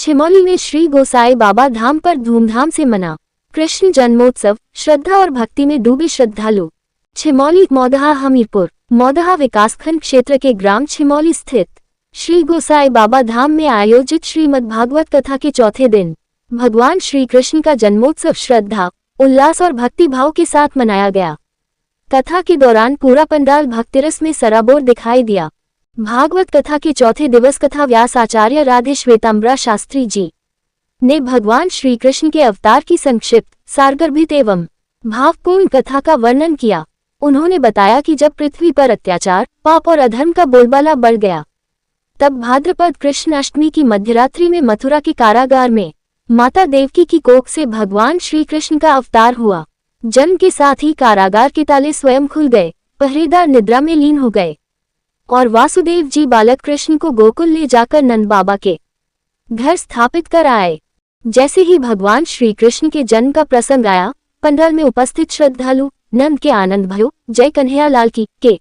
छिमौली में श्री गोसाई बाबा धाम पर धूमधाम से मना कृष्ण जन्मोत्सव। श्रद्धा और भक्ति में डूबे श्रद्धालु। छिमौली मौदहा हमीरपुर मौदहा विकासखंड क्षेत्र के ग्राम छिमौली स्थित श्री गोसाई बाबा धाम में आयोजित श्रीमद्भागवत कथा के चौथे दिन भगवान श्री कृष्ण का जन्मोत्सव श्रद्धा, उल्लास और भक्ति भाव के साथ मनाया गया। कथा के दौरान पूरा पंडाल भक्तिरस में सराबोर दिखाई दिया। भागवत कथा के चौथे दिवस कथा व्यास आचार्य राधे श्वेतांबरा शास्त्री जी ने भगवान श्री कृष्ण के अवतार की संक्षिप्त, सारगर्भित एवं भावपूर्ण कथा का वर्णन किया। उन्होंने बताया कि जब पृथ्वी पर अत्याचार, पाप और अधर्म का बोलबाला बढ़ गया, तब भाद्रपद कृष्ण अष्टमी की मध्यरात्रि में मथुरा के कारागार में माता देवकी की कोख से भगवान श्री कृष्ण का अवतार हुआ। जन्म के साथ ही कारागार के ताले स्वयं खुल गए, पहरेदार निद्रा में लीन हो गए और वासुदेव जी बालक कृष्ण को गोकुल ले जाकर नंद बाबा के घर स्थापित कर आए। जैसे ही भगवान श्री कृष्ण के जन्म का प्रसंग आया, पंडाल में उपस्थित श्रद्धालु नंद के आनंद भयो जय कन्हैया लाल की के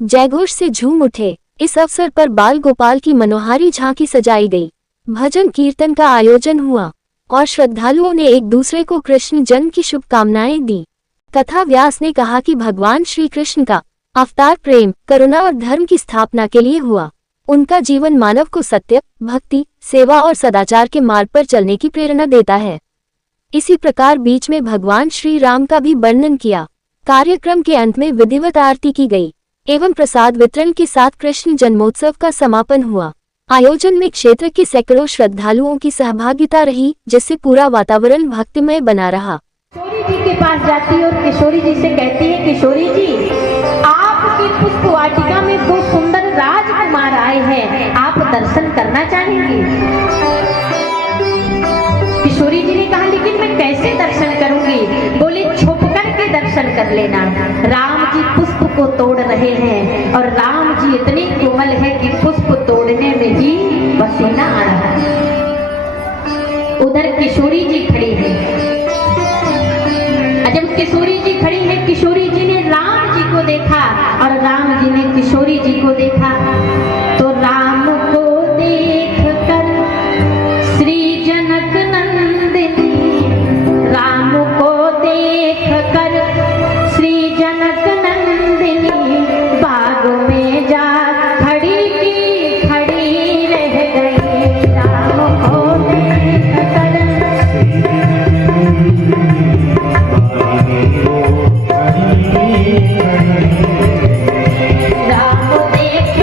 जयघोष से झूम उठे। इस अवसर पर बाल गोपाल की मनोहारी झांकी सजाई गई, भजन कीर्तन का आयोजन हुआ और श्रद्धालुओं ने एक दूसरे को कृष्ण जन्म की शुभकामनाएं दी। कथा व्यास ने कहा कि भगवान श्री कृष्ण का अवतार प्रेम, करुणा और धर्म की स्थापना के लिए हुआ। उनका जीवन मानव को सत्य, भक्ति, सेवा और सदाचार के मार्ग पर चलने की प्रेरणा देता है। इसी प्रकार बीच में भगवान श्री राम का भी वर्णन किया। कार्यक्रम के अंत में विधिवत आरती की गई एवं प्रसाद वितरण के साथ कृष्ण जन्मोत्सव का समापन हुआ। आयोजन में क्षेत्र के सैकड़ों श्रद्धालुओं की सहभागिता रही, जिससे पूरा वातावरण भक्तिमय बना रहा। किशोरी जी के पास जाती है और किशोरी जी से कहती है, किशोरी जी आपकी पुष्प वाटिका में दो सुंदर राजकुमार आए हैं, आप दर्शन करना चाहेंगे? किशोरी जी ने कहा, लेकिन मैं कैसे दर्शन करूंगी? बोले, छुप करके दर्शन कर लेना। राम जी पुष्प को तोड़ रहे हैं और राम जी इतने कोमल है कि पुष्प तोड़ने में ही पसीना आ रहा है। उधर किशोरी जी खड़ी है। जब किशोरी जी खड़ी है, किशोरी जी ने राम जी को देखा और राम जी ने किशोरी जी को देखा। तो राम को देखकर श्री जनक नंदिनी, राम को देखकर श्री जनक नंदिनी बाग में जा खड़ी की खड़ी रह गई। राम को देखकर राम देख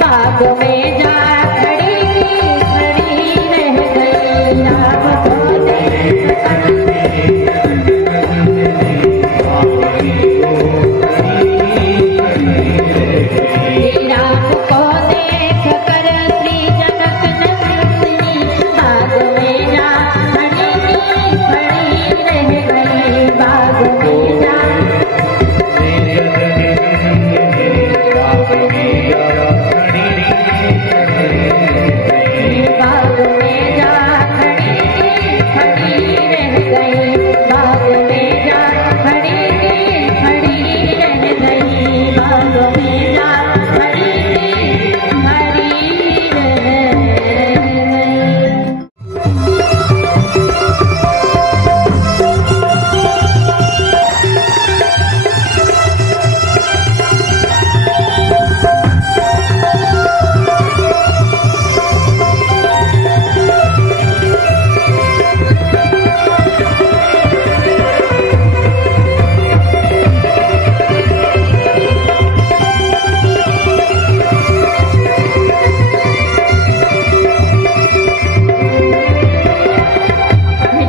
बाग में जा खड़ी रह गई, राम को देख राम को देख कर श्री जनक नंदिनी बाग में जा खड़ी रह गई, बाग में जा बाग में जा खड़ी रह गई, बाग में जा खड़ी रह गई, बाग में जा खड़ी रह गई।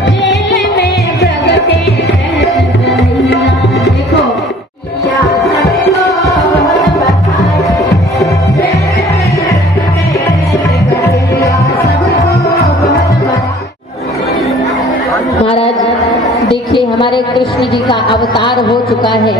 जेल में प्रगटे कन्हैया, देखो क्या सबको बताए, महाराज देखिए हमारे कृष्ण जी का अवतार हो चुका है।